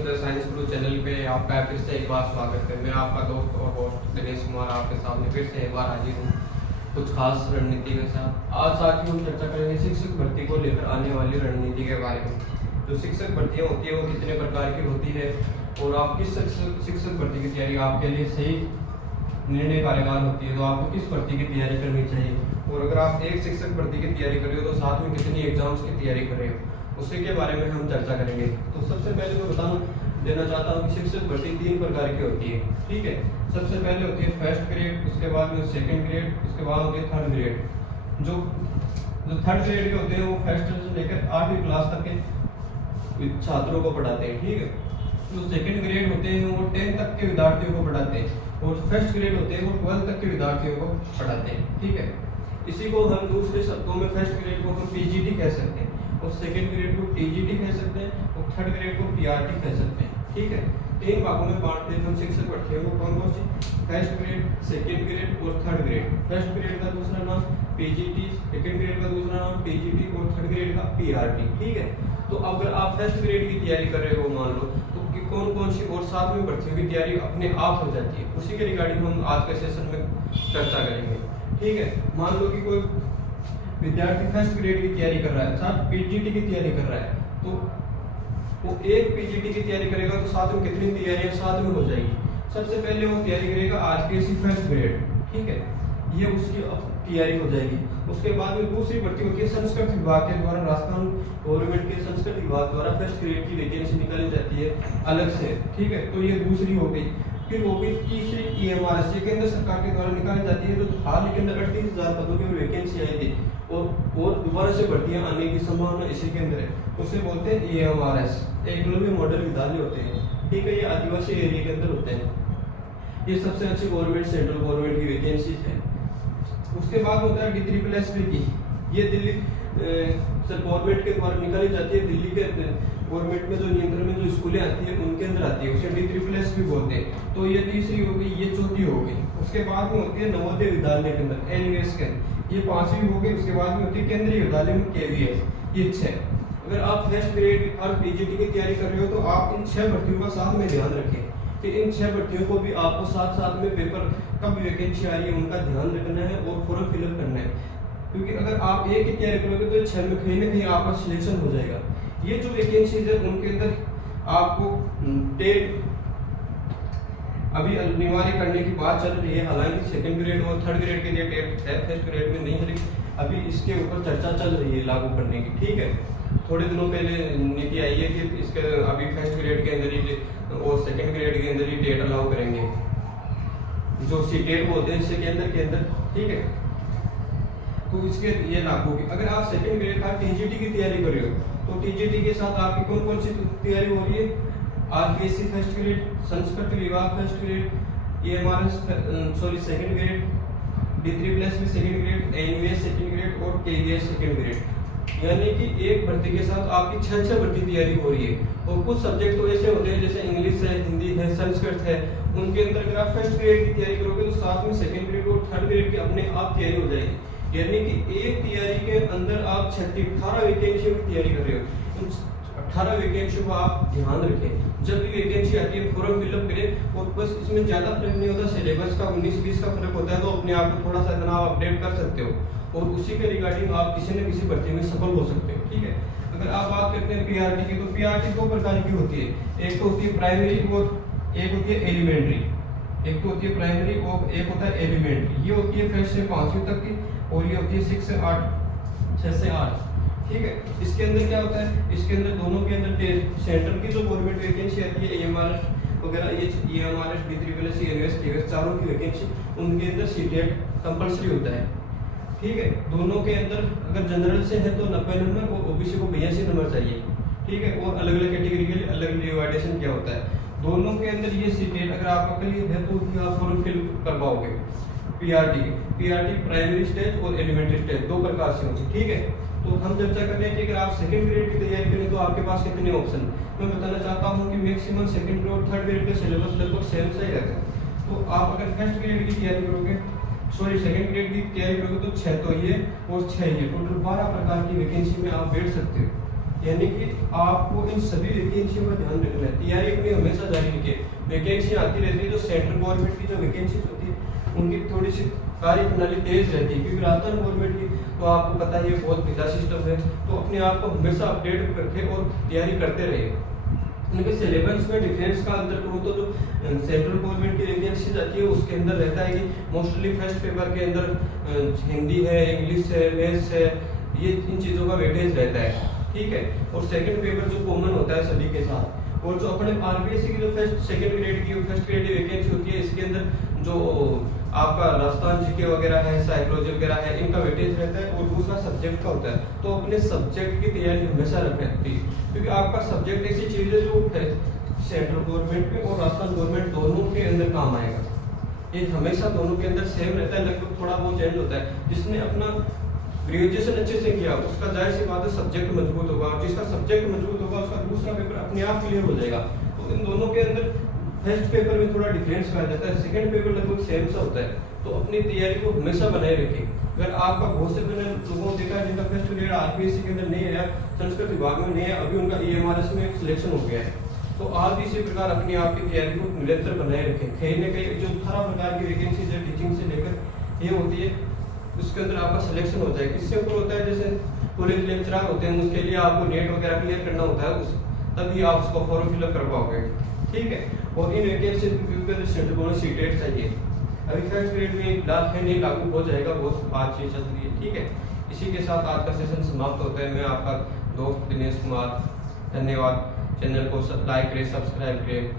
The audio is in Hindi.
To the science Guru channel पे आपका फिर से एक बार स्वागत है। मैं आपका दोस्त और होस्ट दिनेश कुमार आपके सामने फिर से एक बार हाजिर हूँ कुछ खास रणनीति के साथ। आज साथियों हम चर्चा करेंगे शिक्षक भर्ती को लेकर आने वाली रणनीति के बारे में। जो शिक्षक भर्तियाँ होती है वो कितने प्रकार की होती है और आप किस शिक्षक भर्ती की तैयारी आपके लिए सही निर्णय कार्यकाल होती है, तो आपको किस भर्ती की तैयारी करनी चाहिए। और अगर आप एक शिक्षक भर्ती की तैयारी कर रहे हो तो साथ में कितनी एग्जाम्स की तैयारी कर रहे हो, उसी के बारे में हम चर्चा करेंगे। तो सबसे पहले मैं बता देना चाहता हूँ कि शिक्षक भर्ती 3 प्रकार की होती है। ठीक है, सबसे पहले होती है फर्स्ट ग्रेड, उसके बाद में सेकंड ग्रेड, उसके बाद होती है थर्ड ग्रेड। जो थर्ड ग्रेड के होते हैं वो फर्स्ट से लेकर 8वीं क्लास तक के छात्रों को पढ़ाते हैं। ठीक है, जो सेकंड ग्रेड होते हैं वो 10 तक के विद्यार्थियों को पढ़ाते हैं और फर्स्ट ग्रेड होते हैं वो 12 तक के विद्यार्थियों को पढ़ाते हैं। ठीक है, इसी को हम दूसरे शब्दों में फर्स्ट ग्रेड को हम पीजीटी कह सकते हैं और सेकंड ग्रेड को टीजीटी कह सकते हैं और थर्ड ग्रेड को पीआरटी कह सकते हैं। ठीक है, 3 भागों में बांटते हैं हम शिक्षक भर्तियों को। कौन कौन सी? फर्स्ट ग्रेड, सेकंड ग्रेड और थर्ड ग्रेड। फर्स्ट ग्रेड का दूसरा नाम पीजीटी, सेकंड ग्रेड का दूसरा नाम टीजीटी और थर्ड ग्रेड का पीआरटी। ठीक है, तो अगर आप फर्स्ट ग्रेड की तैयारी कर रहे हो मान लो, तो कौन कौन सी और साथ में भर्तियों की तैयारी अपने आप हो जाती है, उसी के रिगार्डिंग हम आज के सेशन में चर्चा करेंगे। ठीक है, मान लो कि कोई विद्यार्थी फर्स्ट ग्रेड की तैयारी कर रहा है, साथ पीजीटी की तैयारी कर रहा है, तो वो एक पीजीटी की तैयारी करेगा तो साथ में कितनी तैयारियां साथ में हो जाएगी। सबसे पहले वो तैयारी करेगा आरपीएससी फर्स्ट ग्रेड। ठीक है, ये उसकी तैयारी हो जाएगी। उसके बाद में दूसरी भर्ती होती है संस्कृत विभाग के द्वारा, राजस्थान गवर्नमेंट के संस्कृत विभाग द्वारा फर्स्ट ग्रेड की वैकेंसी निकाली जाती है अलग से। ठीक है, तो ये दूसरी हो गई। फिर वो भी तीसरी ईएमआरएस, ये केंद्र सरकार के द्वारा निकाली जाती है। तो हाल ही के अंदर 38,000 पदों की वैकेंसी आई थी और दोबारा से भर्तियां आने की संभावना इसी के अंदर है। उसे बोलते हैं ईएमआरएस, एकलव्य मॉडल विद्यालय होते हैं। ठीक है, ये आदिवासी एरिया के अंदर होते हैं। ये सबसे अच्छी गवर्नमेंट सेंट्रल गवर्नमेंट की वैकेंसी है। उसके बाद होता है DSSS की, ये दिल्ली गवर्नमेंट के द्वारा निकाली जाती है। दिल्ली के गवर्नमेंट में जो नियंत्रण में जो स्कूलें आती है उनके अंदर आती है, उसे DSSS भी बोलते हैं। तो ये तीसरी हो गई, ये चौथी हो गई। उसके बाद में होती है नवोदय विद्यालय के अंदर NVS के, ये 5वीं हो गई। उसके बाद में होती है केंद्रीय विद्यालय में KVS, ये 6। अगर आप फर्स्ट ग्रेड और पीजीटी की तैयारी कर रहे हो तो आप इन 6 भर्तियों का साथ में ध्यान रखें कि इन 6 भर्तियों को भी आपको साथ साथ में पेपर कब वैकेंसी आ रही है उनका ध्यान रखना है और फॉर्म फिलअप करना है। क्योंकि अगर आप एक की तैयारी करोगे तो 6 में कहीं ना कहीं आपका सिलेक्शन हो जाएगा। ये जो वैकेंसीज है उनके अंदर आपको डेट अभी अनिवार्य करने की बात चल रही है। हालांकि सेकंड ग्रेड और थर्ड ग्रेड के लिए डेट है, फर्स्ट ग्रेड में नहीं है, अभी इसके ऊपर चर्चा चल रही है लागू करने की। ठीक है, थोड़े दिनों पहले नीति आई है कि इसके अभी फर्स्ट ग्रेड के अंदर ही और सेकंड ग्रेड के अंदर ही डेट अलाउ करेंगे, जो सीटेट बोलते हैं इससे के अंदर। ठीक है, तो इसके ये लागू होगी। अगर आप सेकंड ग्रेड का टीजीटी की तैयारी कर रहे हो तो टीजीटी के साथ आपकी कौन कौन सी तैयारी हो रही है? आरपीएससी फर्स्ट ग्रेड, संस्कृत विभाग first grade, EMRS second grade, DSSS second grade, NVS second grade और KVS सेकंड ग्रेड। यानी कि एक भर्ती के साथ आपकी 6 भर्ती तैयारी हो रही है। और कुछ सब्जेक्ट तो ऐसे होते हैं जैसे इंग्लिश है, हिंदी है, संस्कृत है, उनके अंदर अगर आप फर्स्ट ग्रेड की तैयारी करोगे तो साथ में सेकंड ग्रेड और थर्ड ग्रेड की अपने आप तैयारी हो जाएगी। यानी कि एक तैयारी के अंदर आप 18 वैकेंसियों की तैयारी कर रहे हो। 18 वैकेंसियों को आप ध्यान रखें। जब भी वैकेंसी आती है फॉर्म फिलअप करें और बस इसमें ज्यादा फर्क नहीं होता, सिलेबस का 19-20 का फर्क होता है, तो अपने आप को थोड़ा सा इतना आप अपडेट कर सकते हो और उसी के रिगार्डिंग आप किसी न किसी भर्ती में सफल हो सकते हो। ठीक है, अगर आप बात करते हैं पीआरटी की, तो पीआरटी 2 प्रकार की होती है। एक तो होती है प्राइमरी और एक होती है एलिमेंट्री। एक तो होती है प्राइमरी और एक होता है एलिमेंट्री। ये होती है फर्स्ट से 5वीं तक की और ये होती है 6 से 8। ठीक है, इसके अंदर क्या होता है? इसके अंदर दोनों के अंदर सेंटर की जो गवर्नमेंट वैकेंसी आती है ईएमआरएस वगैरह, ये ईएमआरएस, DSSS, NVS, KVS चारों की वैकेंसी उनके अंदर सीटेट कंपलसरी होता है। ठीक है, दोनों के अंदर अगर जनरल से है तो 90 नंबर और ओबीसी को 82 नंबर चाहिए। ठीक है, और अलग अलग कैटेगरी के लिए अलग डिवाइडेशन क्या होता है। दोनों के अंदर ये सीटेट अगर आपका क्लियर है तो आप फॉर्म फिल कर पाओगे। पीआरटी प्राइमरी स्टेज और एलिमेंट्री स्टेज 2 प्रकार से होती है। ठीक है, तो हम चर्चा करते हैं कि अगर आप सेकंड ग्रेड की तैयारी करें तो आपके पास कितने ऑप्शन। मैं बताना चाहता हूं कि मैक्सिमम सेकंड ग्रेड और थर्ड ग्रेड का सिलेबस लगभग सेम सा ही रहता है। तो आप अगर फर्स्ट ग्रेड की तैयारी करोगे, सेकंड ग्रेड की तैयारी करोगे तो 6 तो ये और 6 ये, टोटल 12 प्रकार की वैकेंसी में आप बैठ सकते हो। यानी कि आपको इन सभी वैकेंसियों का ध्यान रखना है। तैयारी वैकेंसी आती रहती है। जो सेंट्रल गवर्नमेंट की जो वैकेंसी होती है उनकी थोड़ी सी कार्य प्रणाली तेज रहती है, क्योंकि राजस्थान गवर्नमेंट की तो आपको पता ही है बहुत ढीला सिस्टम है। तो अपने आप को हमेशा अपडेट रखें और तैयारी करते रहिए। उनके सिलेबस में डिफेंस का अंदर करूँ तो जो सेंट्रल गवर्नमेंट की वैकेंसी आती है उसके अंदर रहता है कि मोस्टली फर्स्ट पेपर के अंदर हिंदी है, इंग्लिश है, मैथ्स है, ये इन चीज़ों का वेटेज रहता है, ठीक है। और सेकंड पेपर जो कॉमन होता है सभी के साथ, और जो अपने आरपीएससी की जो फर्स्ट सेकंड ग्रेड की फर्स्ट ग्रेड की वैकेंसी होती है इसके अंदर जो आपका राजस्थान जीके वगैरह है, साइकोलॉजी वगैरह है, इनका वेटेज रहता है। और दूसरा सब्जेक्ट का होता है। तो अपने सब्जेक्ट की तैयारी हमेशा रखें, क्योंकि आपका सब्जेक्ट ऐसी चीज़ है जो सेंट्रल गवर्नमेंट में और राजस्थान गवर्नमेंट दोनों के अंदर काम आएगा। ये हमेशा दोनों के अंदर सेम रहता है, लगभग थोड़ा बहुत चेंज होता है। जिसने अपना ग्रेजुएशन अच्छे से किया उसका जाहिर सी बात है सब्जेक्ट मजबूत होगा, और जिसका सब्जेक्ट मजबूत होगा उसका दूसरा पेपर अपने आप क्लियर हो जाएगा। तो इन दोनों के अंदर फर्स्ट पेपर में थोड़ा डिफरेंस आ जाता है, सेकंड पेपर लगभग सेम सा होता है। तो अपनी तैयारी को हमेशा बनाए रखें। अगर आपका बहुत से मैंने लोगों को देखा है जिनका फर्स्ट ग्रेड आरपीएससी के अंदर नहीं है, संस्कृत विभाग में नहीं है, अभी उनका ईएमआरएस में सिलेक्शन हो गया है। तो आप भी इसी प्रकार अपनी आपकी तैयारी को निरंतर बनाए रखें। कहीं न कहीं जो 18 प्रकार की वैकेंसी है टीचिंग से लेकर ये होती है, उसके अंदर आपका सिलेक्शन हो जाएगा। इससे ऊपर होता है जैसे कॉलेज लेक्चरर होते हैं, उसके लिए आपको नेट वगैरह क्लियर करना होता है, तभी आप उसको फॉर्म फिलअप कर पाओगे, ठीक है। और इन वैकेंसी सेंट्रल गवर्नमेंट सीटेट चाहिए। अभी फर्स्ट ग्रेड में नहीं लागू हो जाएगा, बहुत बातचीत चल रही है, ठीक है। इसी के साथ आज का सेशन समाप्त होता है। मैं आपका दोस्त दिनेश कुमार, धन्यवाद। चैनल को लाइक करें, सब्सक्राइब करें।